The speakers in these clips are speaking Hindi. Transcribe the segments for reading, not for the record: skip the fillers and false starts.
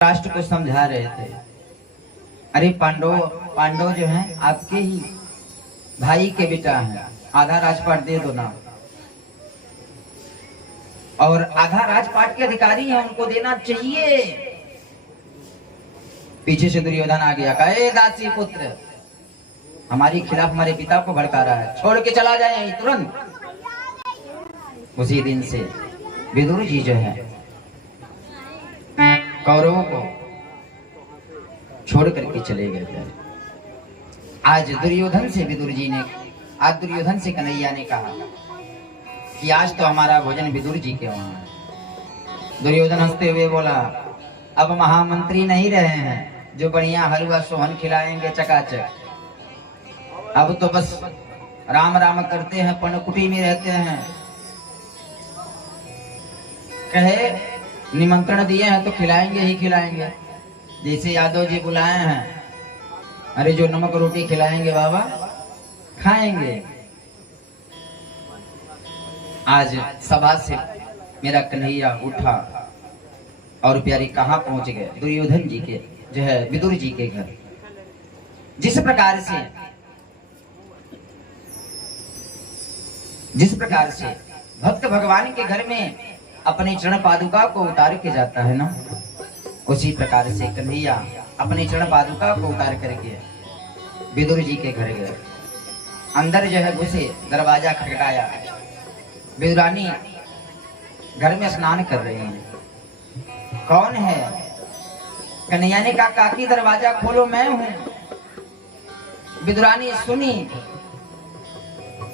राष्ट्र को समझा रहे थे। अरे पांडव जो हैं आपके ही भाई के बेटा हैं, आधा राजपाट दे दो ना, और आधा राजपाट के अधिकारी हैं, उनको देना चाहिए। पीछे से दुर्योधन आ गया, कहा ए दासी पुत्र, हमारे खिलाफ हमारे पिता को भड़का रहा है, छोड़ के चला जाए यहीं तुरंत। उसी दिन से विदुर जी जो है कौरवों को छोड़ करके चले गए थे। आज दुर्योधन से विदुर जी ने, आज दुर्योधन से कन्हैया ने कहा कि आज तो हमारा भोजन विदुर जी के वहां है। दुर्योधन हंसते हुए बोला, अब महामंत्री नहीं रहे हैं जो बढ़िया हलवा सोहन खिलाएंगे चकाचक, अब तो बस राम राम करते हैं, पर्णकुटी में रहते हैं। कहे निमंत्रण दिए हैं तो खिलाएंगे ही खिलाएंगे, जैसे यादव जी बुलाए हैं, अरे जो नमक रोटी खिलाएंगे बाबा खाएंगे। आज सभा से मेरा कन्हैया उठा और प्यारे कहाँ पहुंच गए? दुर्योधन जी के जो है विदुर जी के घर। जिस प्रकार से भक्त भगवान के घर में अपने चरण पादुका को उतार के जाता है ना, उसी प्रकार से कन्हैया अपने चरण पादुका को उतार करके विदुर जी के घर गए। अंदर जो है घुसे, दरवाजा खटखटाया, विदुरानी घर में स्नान कर रही हैं। कौन है? कन्हैया ने कहा, काकी दरवाजा खोलो, मैं हूं। विदुरानी सुनी,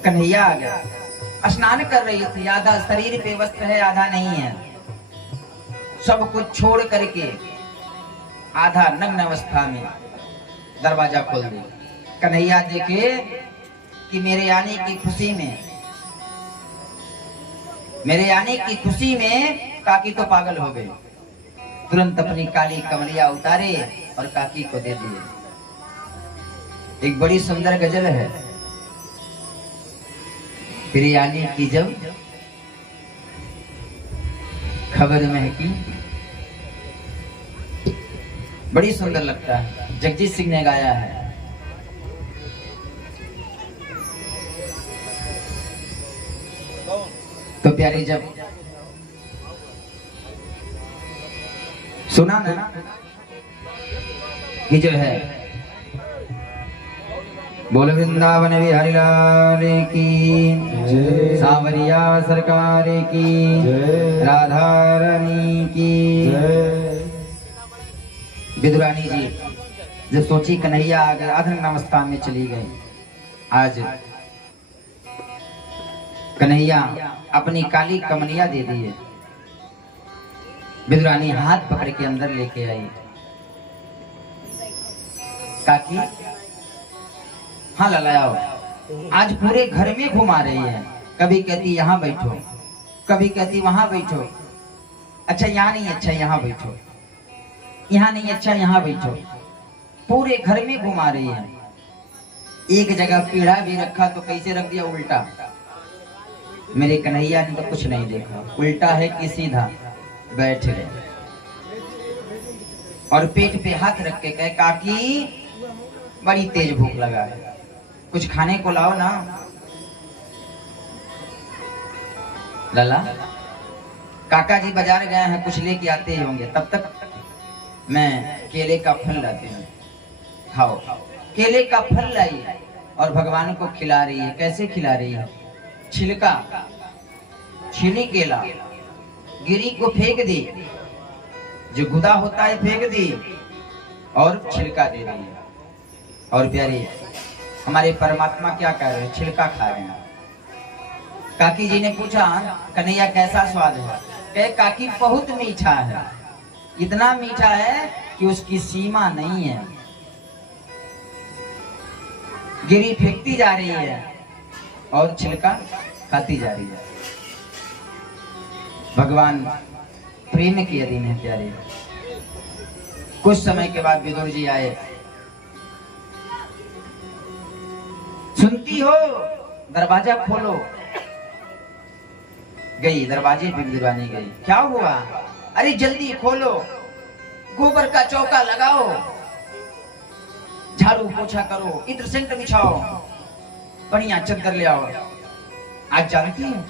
कन्हैया आ गया। स्नान कर रही थी, आधा शरीर पे वस्त्र है, आधा नहीं है, सब कुछ छोड़ करके आधा नग्न अवस्था में दरवाजा खोल दी। कन्हैया देखे कि मेरे आने की खुशी में काकी तो पागल हो गई। तुरंत अपनी काली कमलिया उतारे और काकी को दे दिए। एक बड़ी सुंदर गजल है, फिर आने की जब खबर महकी, बड़ी सुंदर लगता है, जगजीत सिंह ने गाया है। तो प्यारी जब सुना ना कि जो है बोल वृंदावन बिहारी लाल की, सांवरिया सरकार की, राधा रानी की। विदुरानी जी जब सोची कन्हैया आ गए, अधन अवस्था में चली गई। आज कन्हैया अपनी काली कमनिया दे दिए। विदुरानी हाथ पकड़ के अंदर लेके आई। काकी हाँ ललाओ, आज पूरे घर में घुमा रही है, कभी कहती यहाँ बैठो, कभी कहती वहां बैठो, अच्छा यहाँ नहीं, अच्छा यहाँ बैठो, यहाँ नहीं, अच्छा यहाँ बैठो, पूरे घर में घुमा रही है। एक जगह पीढ़ा भी रखा तो कैसे रख दिया उल्टा। मेरे कन्हैया ने तो कुछ नहीं देखा, उल्टा है कि सीधा, बैठ गए और पेट पे हाथ रख के कहे, काकी बड़ी तेज भूख लगा है, कुछ खाने को लाओ ना। लला, काका जी बाजार गए हैं, कुछ लेके आते ही होंगे, तब तक मैं केले का फल लाती हूँ, खाओ। केले का फल लाई और भगवान को खिला रही है। कैसे खिला रही है? छिलका छीली केला, गिरी को फेंक दी, जो गुदा होता है फेंक दी, और छिलका दे रही है। और प्यारी हमारे परमात्मा क्या कर रहे हैं? छिलका खा रहे हैं। काकी जी ने पूछा, कन्हैया कैसा स्वाद है? कहे, काकी बहुत मीठा है, इतना मीठा है कि उसकी सीमा नहीं है। गिरी फेंकती जा रही है और छिलका खाती जा रही है। भगवान प्रेम के अधीन है प्यारे। कुछ समय के बाद विदुर जी आए, सुनती हो? दरवाजा खोलो। गई, दरवाजे पे विदुरानी गई, क्या हुआ? अरे जल्दी खोलो। गोबर का चौका लगाओ, झाड़ू पोछा करो, इत्र सेंट बिछाओ, बढ़िया चद्दर ले आओ। आज जानती है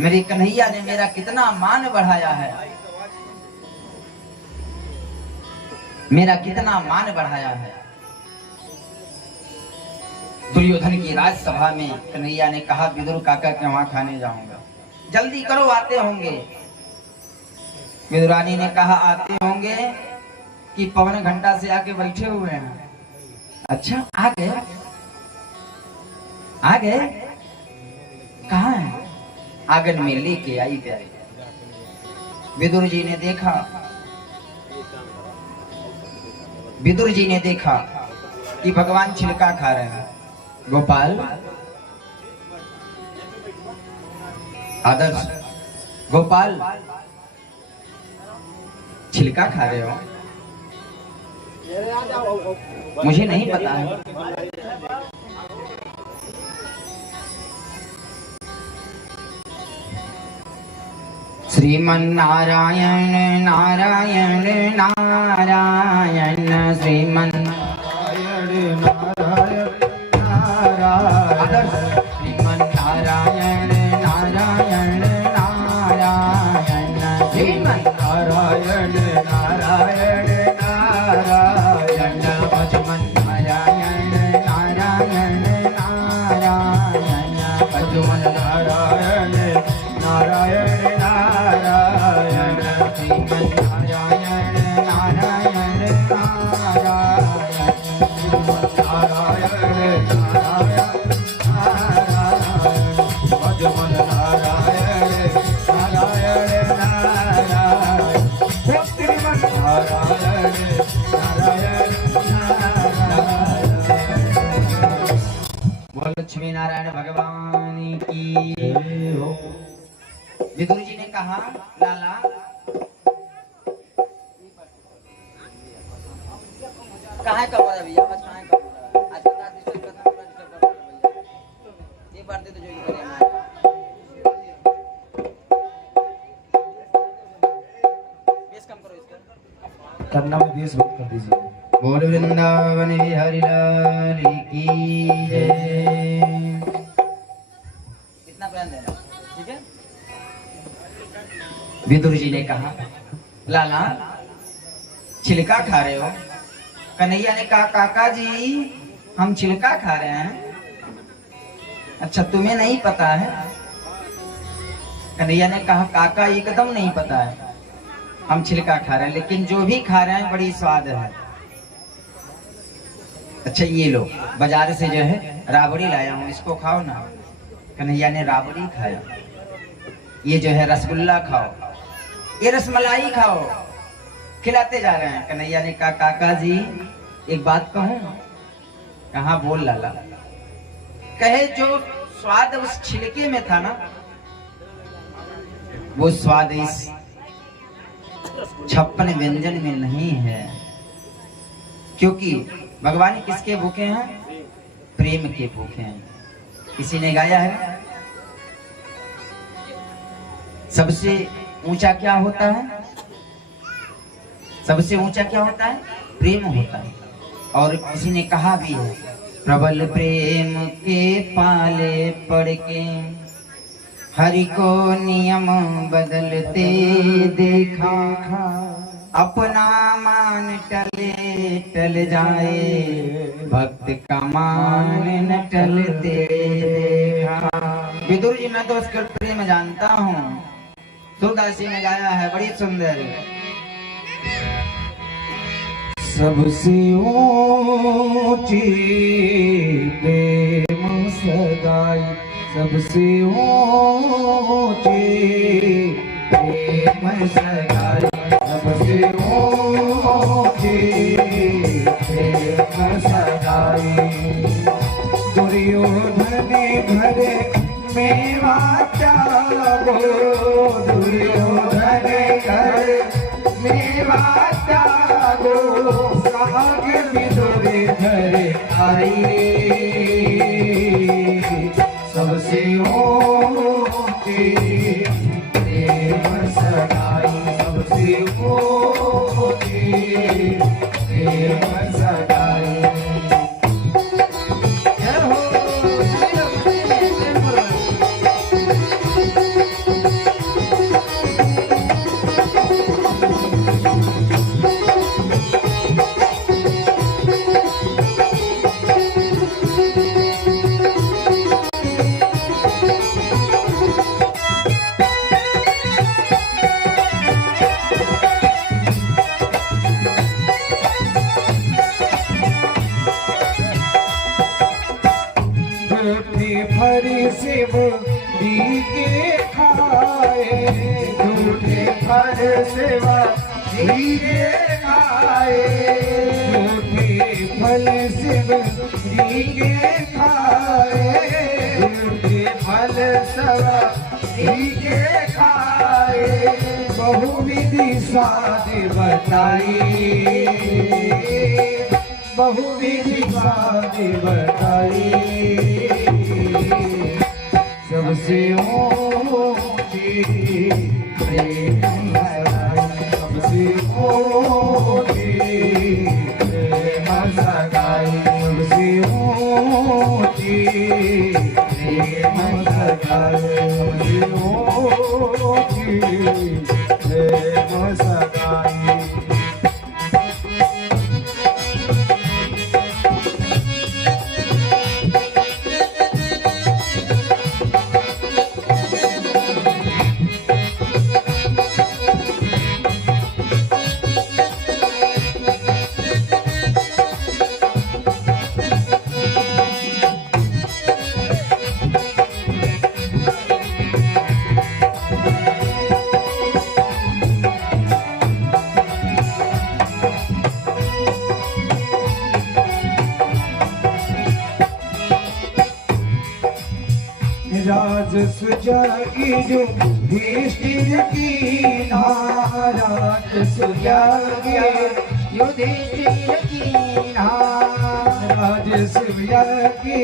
मेरे कन्हैया ने मेरा कितना मान बढ़ाया है, मेरा कितना मान बढ़ाया है। दुर्योधन की राजसभा में कन्हैया ने कहा विदुर काका के वहां खाने जाऊंगा, जल्दी करो आते होंगे। विदुरानी ने कहा आते होंगे कि पवन घंटा से आके बैठे हुए हैं। अच्छा आ गए, आ गए, कहाँ है? आंगन में लेके आई प्यारी। विदुर जी ने देखा, विदुर जी ने देखा कि भगवान छिलका खा रहे हैं। गोपाल, आदर्श, गोपाल छिलका खा रहे हो? मुझे नहीं पता है। श्रीमन नारायण नारायण नारायण, श्रीमन नारायण नारायण नारायण, श्रीमन नारायण नारायण नारायण, श्रीमन नारायण नारायण नारायण, भजमन नारायण नारायण नारायण, भजमन नारायण नारायण नारायण, श्रीमन नारायण नारायण नारायण, श्रीमन नारायण नारायण नारायण, भजमन नारायण नारायण नारायण, श्रीमन नारायण नारायण नारायण। बोल लक्ष्मी नारायण भगवान की। विदुर जी ने कहा लाला, कहाँ का बोला भैया, बस कहाँ का बोला, आज बता डिस्टर्ब करना पूरा डिस्टर्ब करना भैया, एक बार दे तो जो भी करेंगे। बेस कम करो इसका, करना में बेस बंद कर दीजिए। बोल वृंदावन बिहारी लाल की जय। कितना प्यार देना, ठीक है। विदुर जी ने कहा लाला छिलका खा रहे हो? कन्हैया ने कहा काका जी हम छिलका खा रहे हैं। अच्छा तुम्हें नहीं पता है? कन्हैया ने कहा काका एकदम नहीं पता है, हम छिलका खा रहे हैं, लेकिन जो भी खा रहे हैं बड़ी स्वाद है। अच्छा ये लो, बाजार से जो है राबड़ी लाया हूँ, इसको खाओ ना। कन्हैया ने राबड़ी खाया। ये जो है रसगुल्ला खाओ, ये रसमलाई खाओ, खिलाते जा रहे हैं। कन्हैया ने कहा काका जी एक बात कहूं? कहा बोल लाला। कहे जो स्वाद उस छिलके में था ना, वो स्वाद इस 56 व्यंजन में नहीं है। क्योंकि भगवान किसके भूखे हैं? प्रेम के भूखे हैं। किसी ने गाया है सबसे ऊंचा क्या होता है? सबसे ऊंचा क्या होता है? प्रेम होता है। और किसी ने कहा भी है प्रबल प्रेम के पाले पड़ के हरि को नियम बदलते देखा, अपना मान टले टल जाए, भक्त का मान न टलते देखा। विदुर जी मैं तो उसका प्रेम जानता हूँ। सूरदास जी ने गाया है बड़ी सुंदर। सबसे ऊंची प्रेम सगाई, सबसे ऊंची प्रेम सगाई, सबसे ऊंची प्रेम सगाई। दुर्योधन भरे मेवा चावो, दुर्योधन घर मेवा चावो, साग विदुर घर आई। सबसे ऊंची प्रेम सगाई, सबसे ऊंची शिव जी के खाए, झूठे फल शिव जी के खाए, झूठे फल शिव जी के खाए, झूठे फल सब जी के खाए, बहुविधि साध बताई, बहुविधि साध बताई, सबसे ऊंची प्रेम सगाई, सबसे ऊंची प्रेम सगाई, सबसे ऊंची प्रेम सगाई, सबसे ऊंची प्रेम सगाई। राज सुजागी जो युधिष्ठिर की राज सुजागी युधिष्ठिर की राज सुजागी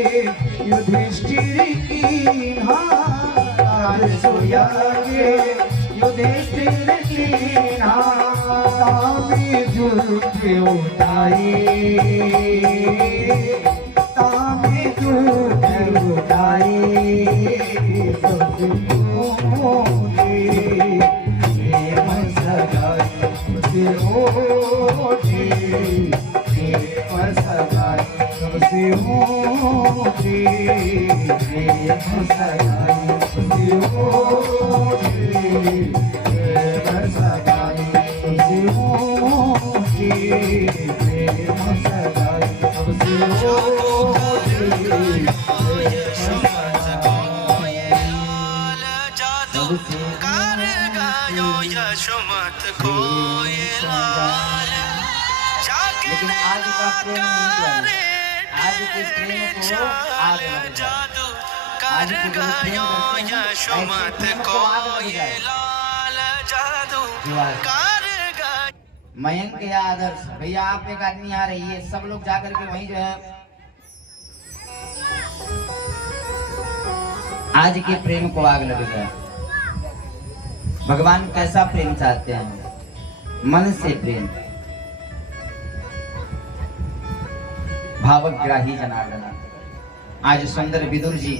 युधिष्ठिर की राज सुजागी युधिष्ठिर की तामे झूठ उठाई, तामे झूठ उठाई, सबसे ऊंची प्रेम सगाई, सबसे ऊंची प्रेम सगाई, सबसे ऊंची प्रेम सगाई, सबसे ऊंची प्रेम सगाई, सबसे ऊंची प्रेम सगाई, सबसे ऊंची कर गायो यशोमत कोई लाल, लेकिन आज का प्रेम नहीं किया, आज के प्रेम को आग लग जादू कर गायो यशोमत कोई लाल, जादू कर गायो। मयंक या आदर्श भैया, आप एक आदमी आ रही है, सब लोग जाकर के वहीं जो है आज के प्रेम को आग लग जाए। भगवान कैसा प्रेम चाहते हैं? मन से प्रेम, भावग्राही जनार्दन। आज सुंदर विदुर जी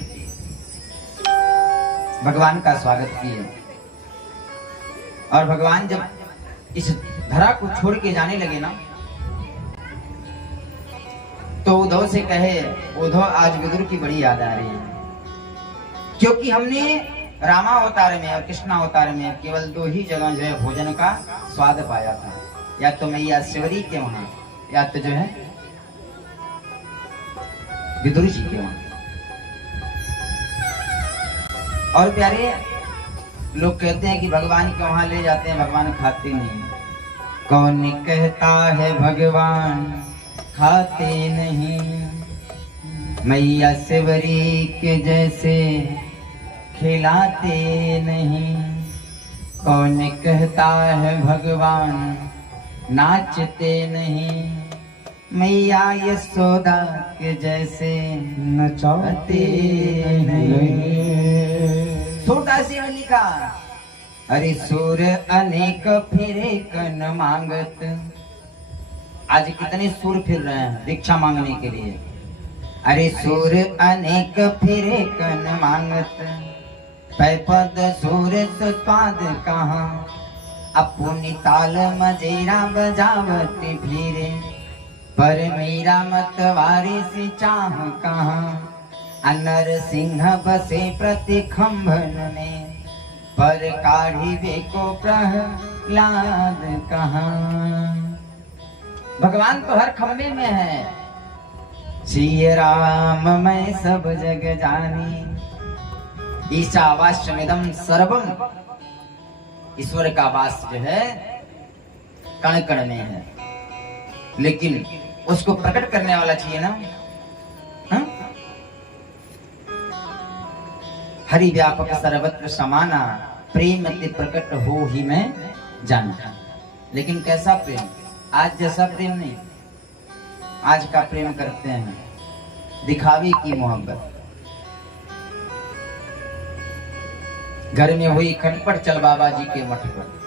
भगवान का स्वागत किए, और भगवान जब इस धरा को छोड़ के जाने लगे ना, तो उद्धव से कहे, उद्धव आज विदुर की बड़ी याद आ रही है, क्योंकि हमने रामा अवतार में और कृष्णा अवतार में केवल 2 ही जगह जो है भोजन का स्वाद पाया था, या तो मैया शिवरी के वहां, या तो जो है विदुर जी के वहां। और प्यारे लोग कहते हैं कि भगवान के वहां ले जाते हैं, भगवान खाते नहीं। कौन कहता है भगवान खाते नहीं, मैया शिवरी के जैसे खिलाते नहीं। कौन कहता है भगवान नाचते नहीं, मैया यशोदा के जैसे नचाते नहीं। सूरदास जी ने लिखा, अरे सूर अनेक फिरे कन मांगत। आज कितने सूर फिर रहे हैं भिक्षा मांगने के लिए। अरे सूर अनेक फिरे कन मांगत, पैपद सूर स्वाद कहाँ, अपनी ताल मजेरा बजावत फिरे, पर मेरा मतवारी से चाह कहाँ। अनर सिंह बसे प्रति खंभन में, पर काढ़ी वे को प्रहलाद कहाँ। भगवान तो हर खंभे में है। श्री राम मैं सब जग जानी, ईशावास्यमिदं सर्वम, ईश्वर का वास जो है कण कण में है, लेकिन उसको प्रकट करने वाला चाहिए ना। हाँ? हरि व्यापक सर्वत्र समाना, प्रेम अति प्रकट हो ही मैं जाना। लेकिन कैसा प्रेम? आज जैसा प्रेम नहीं। आज का प्रेम करते हैं दिखावे की मोहब्बत। घर में हुई खटपट, चल बाबा जी के मठ पर।